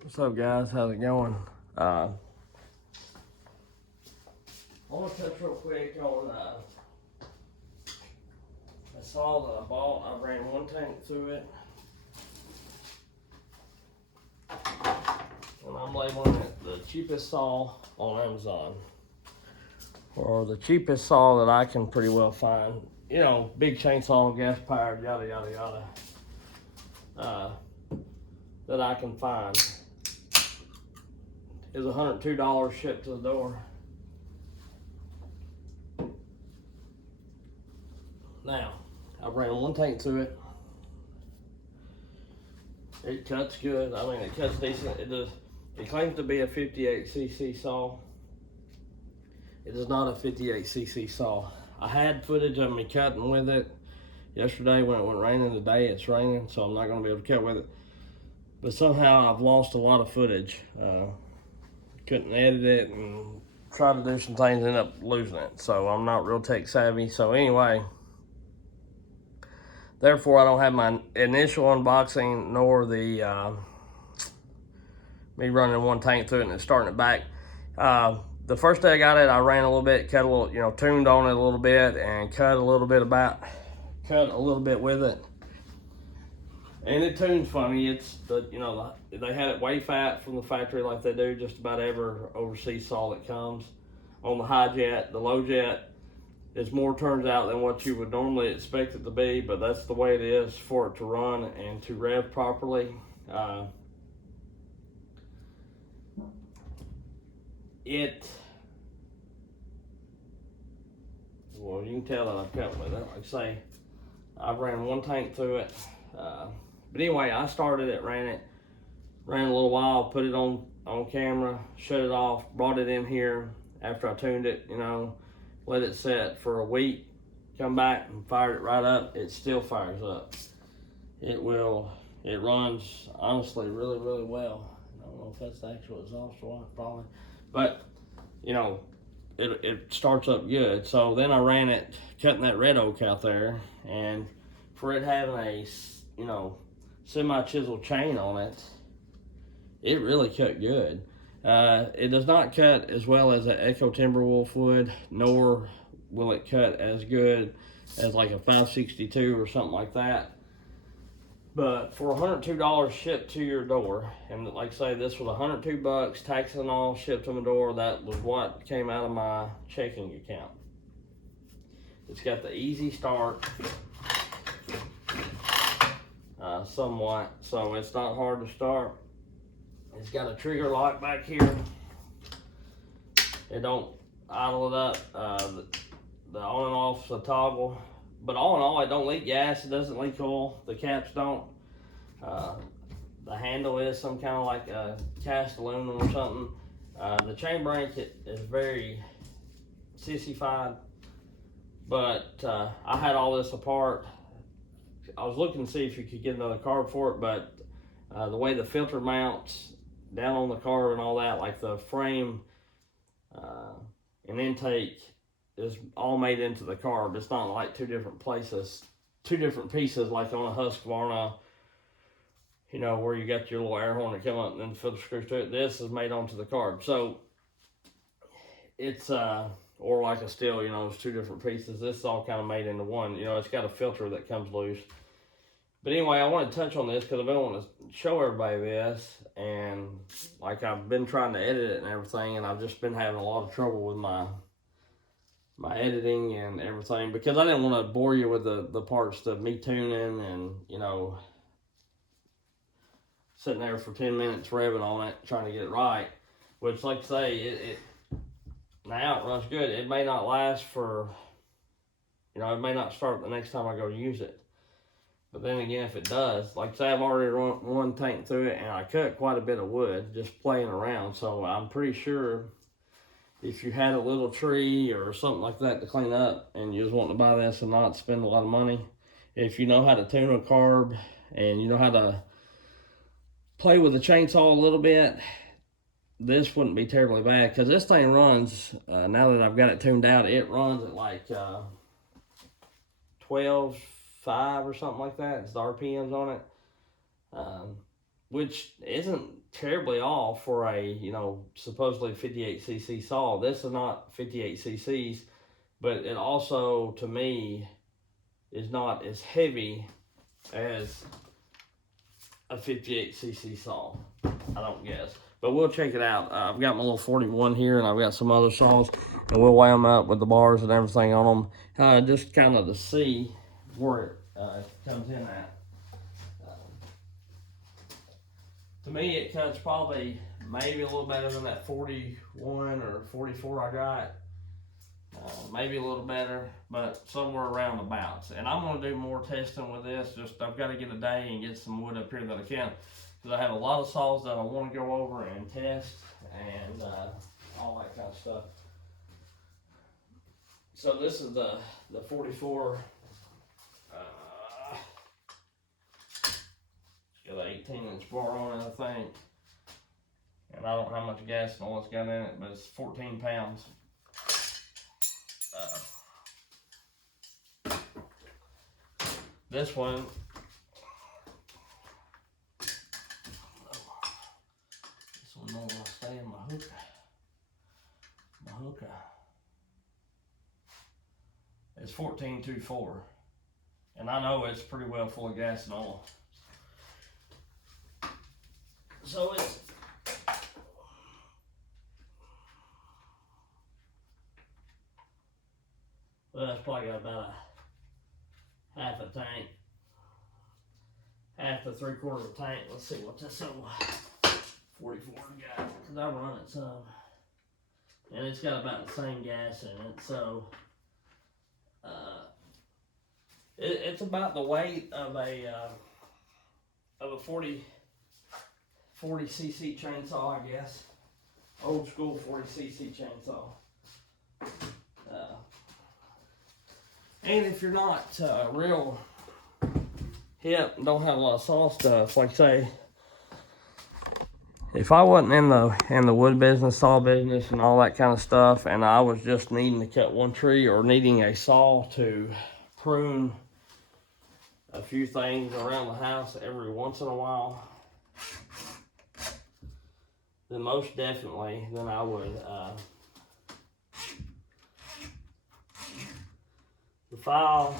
What's up, guys? How's it going? I want to touch real quick on a saw that I bought. I ran one tank through it, and I'm labeling it the cheapest saw on Amazon, or the cheapest saw that I can pretty well find. You know, big chainsaw, gas powered, yada yada yada. That I can find is $102 shipped to the door. Now, I ran one tank through it. It cuts good. I mean, it cuts decent. It does. It claims to be a 58cc saw. It is not a 58cc saw. I had footage of me cutting with it yesterday when it went raining. Today it's raining, so I'm not going to be able to cut with it. But somehow I've lost a lot of footage. Couldn't edit it and try to do some things, end up losing it. So I'm not real tech savvy. So anyway, therefore I don't have my initial unboxing nor the me running one tank through it and starting it back. The first day I got it, I ran a little bit, cut a little, tuned on it a little bit, and cut a little bit with it. And it tunes funny. It's they had it way fat from the factory like they do just about every overseas saw that comes. On the high jet, the low jet is more turns out than what you would normally expect it to be, but that's the way it is for it to run and to rev properly. Well, you can tell that I've cut with it. Like I say, I've ran one tank through it. But anyway, I started it, ran a little while, put it on camera, shut it off, brought it in here after I tuned it, let it set for a week, come back and fired it right up. It still fires up. It runs honestly really, really well. I don't know if that's the actual exhaust or what, probably. But, it starts up good. So then I ran it, cutting that red oak out there, and for it having a, semi-chisel chain on it, it really cut good. It does not cut as well as an Echo Timberwolf would, nor will it cut as good as like a 562 or something like that. But for $102 shipped to your door, and like I say, this was $102, tax and all, shipped to my door. That was what came out of my checking account. It's got the easy start, somewhat, so it's not hard to start. It's got a trigger lock back here. It don't idle it up. The on and off's a toggle. But all in all, it don't leak gas. It doesn't leak oil. The caps don't. The handle is some kind of like a cast aluminum or something. The chain bracket is very sissified. But I had all this apart. I was looking to see if you could get another carb for it, but the way the filter mounts down on the carb and all that, like the frame and intake is all made into the carb. It's not like two different pieces like on a Husqvarna, where you got your little air horn that come up and then the filter screws to it. This is made onto the carb. So it's, or like a steel, it's two different pieces. This is all kind of made into one. It's got a filter that comes loose. But anyway, I want to touch on this because I've been wanting to show everybody this, and like I've been trying to edit it and everything, and I've just been having a lot of trouble with my editing and everything because I didn't want to bore you with the parts of me tuning and, sitting there for 10 minutes revving on it, trying to get it right, which like I say, it now it runs good. It may not last for, it may not start the next time I go use it. But then again, if it does, like I say, I've already run one tank through it, and I cut quite a bit of wood just playing around. So I'm pretty sure if you had a little tree or something like that to clean up, and you just want to buy this and not spend a lot of money, if you know how to tune a carb and you know how to play with the chainsaw a little bit, this wouldn't be terribly bad. Because this thing runs, now that I've got it tuned out, it runs at like 12.5 or something like that. It's the RPMs on it, which isn't terribly off for a, you know, supposedly 58cc saw. This is not 58cc's, but it also, to me, is not as heavy as a 58cc saw, I don't guess. But we'll check it out. I've got my little 41 here, and I've got some other saws, and we'll weigh them up with the bars and everything on them, just kind of to see where it comes in at. To me, it cuts probably maybe a little better than that 41 or 44 I got. Maybe a little better, but somewhere around about. And I'm going to do more testing with this. Just I've got to get a day and get some wood up here that I can, because I have a lot of saws that I want to go over and test and all that kind of stuff. So this is the 44. Got an 18-inch bar on it, I think. And I don't know how much gas and oil it's got in it, but it's 14 pounds. This one, don't want to stay in my hookah. It's 14.24, and I know it's pretty well full of gas and oil. So it's that's probably got about a half a tank, half to 3/4 tank. Let's see what this old 44 got, because I run it some, and it's got about the same gas in it. So it's about the weight of a 40cc chainsaw, I guess. Old school 40cc chainsaw. And if you're not real hip and don't have a lot of saw stuff, like say, if I wasn't in the wood business, saw business, and all that kind of stuff, and I was just needing to cut one tree or needing a saw to prune a few things around the house every once in a while, then most definitely, then I would the file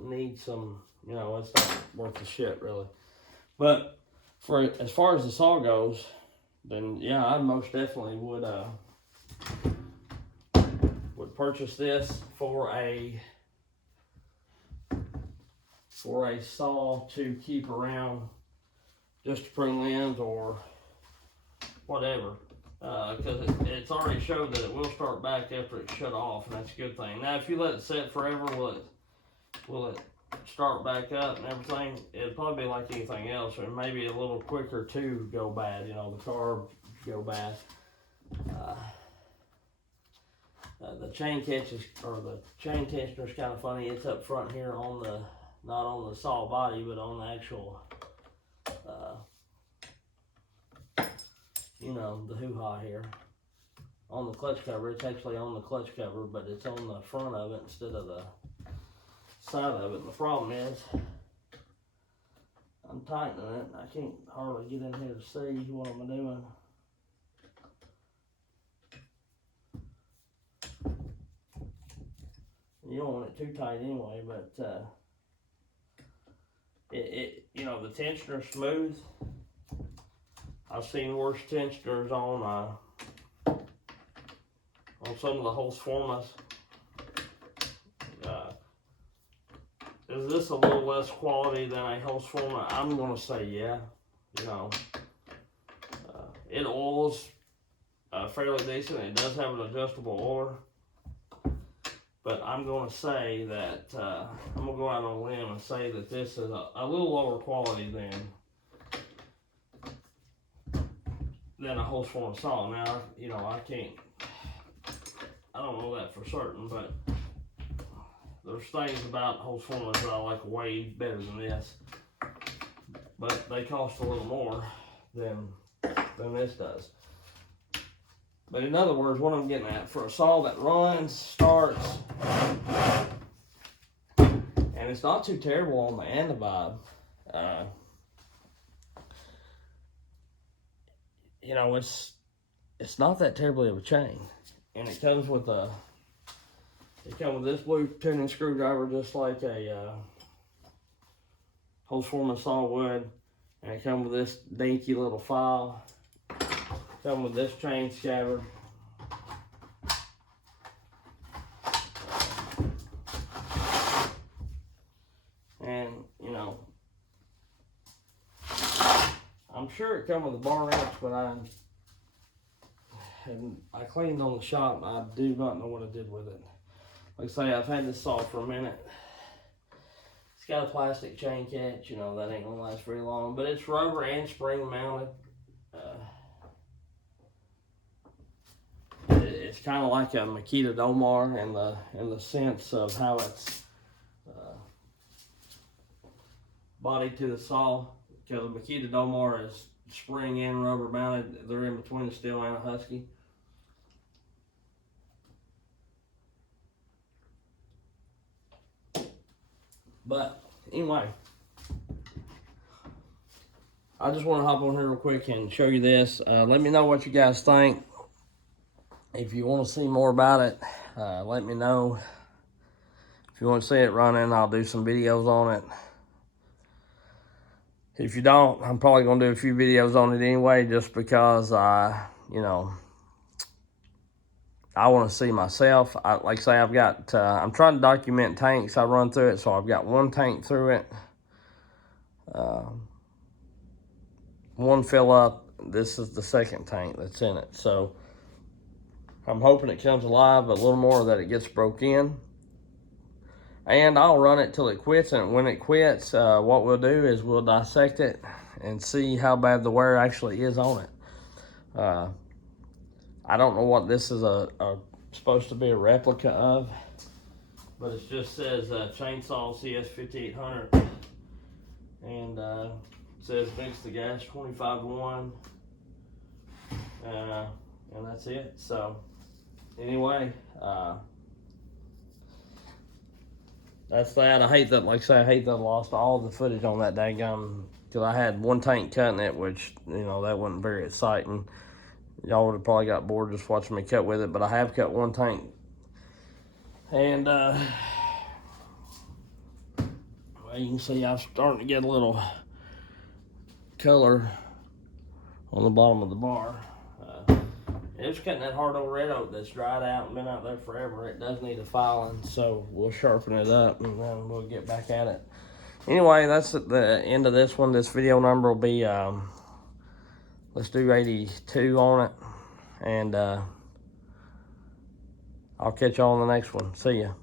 needs some, you know, it's not worth the shit really. But for as far as the saw goes, then yeah, I most definitely would purchase this for a saw to keep around, just to prune limbs or whatever. Because it's already showed that it will start back after it's shut off, and that's a good thing. Now, if you let it sit forever, will it start back up and everything? It'll probably be like anything else, or maybe a little quicker to go bad. You know, the carb go bad. The chain catches, or the chain tensioner is kind of funny. It's up front here on the, not on the saw body, but on the actual, you know, the hoo-ha here. On the clutch cover, it's actually on the clutch cover, but it's on the front of it instead of the side of it. And the problem is, I'm tightening it, and I can't hardly get in here to see what I'm doing. You don't want it too tight anyway, but you know, the tensioner's smooth. I've seen worse tensioners on some of the Husqvarnas. Is this a little less quality than a Husqvarna? I'm gonna say yeah. You know, it oils fairly decent. It does have an adjustable oiler. But I'm going to say that, I'm going to go out on a limb and say that this is a little lower quality than a Husqvarna saw. Now, you know, I don't know that for certain, but there's things about Husqvarna that I like way better than this. But they cost a little more than this does. But in other words, what I'm getting at, for a saw that runs, starts, and and it's not too terrible on the Antivibe. You know, it's not that terribly of a chain, and it comes with this blue tuning screwdriver, just like a Holzforma sawwood, and it comes with this dinky little file. Come with this chain scabbard. And, you know, I'm sure it comes with a bar wrench, but I cleaned on the shop, and I do not know what I did with it. Like I say, I've had this saw for a minute. It's got a plastic chain catch, you know, that ain't gonna last very long, but it's rubber and spring mounted. It's kind of like a Makita Domar in the sense of how it's bodied to the saw, because a Makita Domar is spring and rubber mounted. They're in between a Stihl and a Husky. But anyway, I just want to hop on here real quick and show you this. Let me know what you guys think. If you want to see more about it, let me know. If you want to see it running, I'll do some videos on it. If you don't, I'm probably going to do a few videos on it anyway, just because you know, I want to see myself. Like I say, I've got, I'm trying to document tanks I run through it, so I've got one tank through it. One fill up. This is the second tank that's in it. So I'm hoping it comes alive, but a little more that it gets broke in. And I'll run it till it quits, and when it quits, what we'll do is we'll dissect it and see how bad the wear actually is on it. I don't know what this is supposed to be a replica of, but it just says Chainsaw CS5800, and it says mix the gas 25-1, and that's it. So anyway, that's that. I hate that, like I say, I hate that I lost all the footage on that daggum, because I had one tank cutting it, which, you know, that wasn't very exciting. Y'all would have probably got bored just watching me cut with it, but I have cut one tank. And well, you can see I'm starting to get a little color on the bottom of the bar. It's cutting that hard old red oak that's dried out and been out there forever. It does need a filing, so we'll sharpen it up and then we'll get back at it. Anyway, that's at the end of this one. This video number will be, let's do 82 on it. And I'll catch y'all on the next one. See ya.